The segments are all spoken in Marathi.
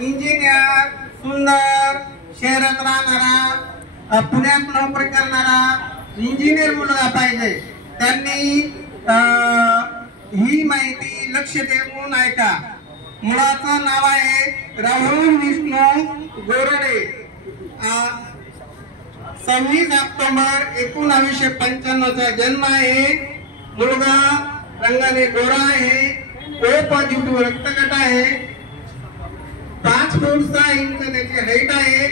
इंजिनियर, सुंदर, शहरात राहणारा, पुण्यात नोकरी करणारा इंजिनियर मुलगा पाहिजे। त्यांनी ही माहिती लक्ष देऊन ऐका। मुलाचं नाव आहे राहुल विष्णू गोरडे। 26 ऑक्टोबर 1995 चा जन्म आहे। मुलगा रंगाने गोरा आहे, ओ पॉझिटिव्ह रक्तगट आहे, 5 फूट 6 इंच त्याची हाईट आहे,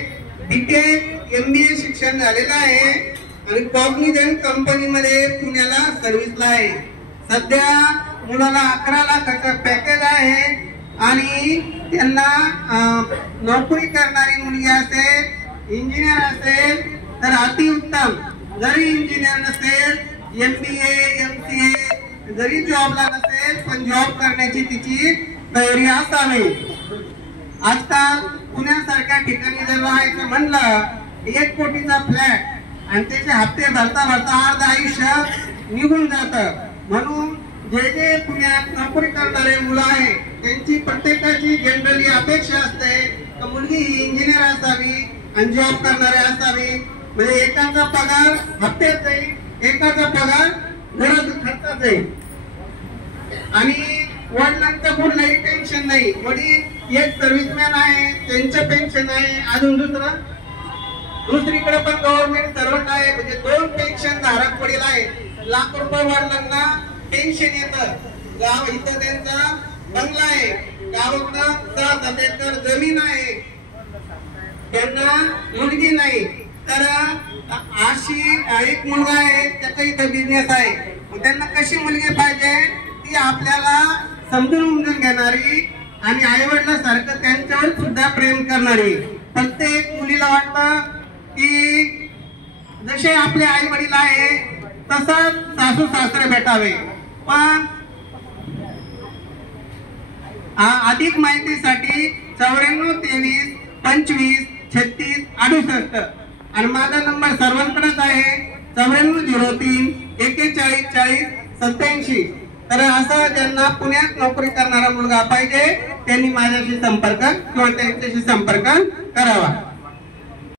बीटेक MBA शिक्षण झालेलं आहे आणि कॉग्निझंट कंपनीमध्ये पुण्याला सर्व्हिसला आहे। सध्या मुलाला 11 लाखाचं पॅकेज आहे आणि त्यांना नोकरी करणारी मुलगी असेल, इंजिनियर असेल तर अतिउत्तम। जरी इंजिनियर नसेल, MBA MCA जरी जॉबला नसेल पण जॉब करण्याची तिची तयारी असावी। आजकाल पुण्यासारख्या ठिकाणी जर राहायचं म्हणलं 1 कोटीचा फ्लॅट आणि त्याचे हप्ते भरता भरता अर्ध आयुष्य निघून जातं। म्हणून जे पुण्यात नोकरी करणारे मुलं आहे त्यांची प्रत्येकाची जनरली अपेक्षा असते की मुलगी ही इंजिनियर असावी आणि जॉब करणारी असावी। म्हणजे एकाचा पगार हप्त्यात जाईल, एकाचा पगार घरात खर्चात जाईल आणि वडिलांचं कुठलंही टेन्शन नाही। वडील एक सर्व्हिसमॅन आहे, त्यांचं पेन्शन आहे, अजून दुसरीकडे पण गव्हर्नमेंट सर्वंट आहे, म्हणजे 2 पेन्शन धारक वडील आहे। लाख रुपये वडिलांना पेन्शन येतं। गाव इथं त्यांचा बंगला आहे, गावाकडं 7 एकर जमीन आहे, त्यांना मुलगी नाही। तर अशी एक मुलगा आहे, त्याचा इथं बिझनेस आहे। त्यांना कशी मुलगी पाहिजे ती आपल्याला समजून घेणारी आणि आईवडिलांसारखं त्यांच्यावर सुद्धा प्रेम करणारी। प्रत्येक मुलीला वाटतं की जसे आपले आई वडील आहे तसंच सासू सासरे भेटावे। पण अधिक माहितीसाठी 94 23 25 36 68 आणि माझा नंबर सर्वांकडेच आहे 94 03 41 40 87। तर असं ज्यांना पुण्यात नोकरी करणारा मुलगा पाहिजे त्यांनी माझ्याशी संपर्क किंवा त्यांच्याशी संपर्क करावा।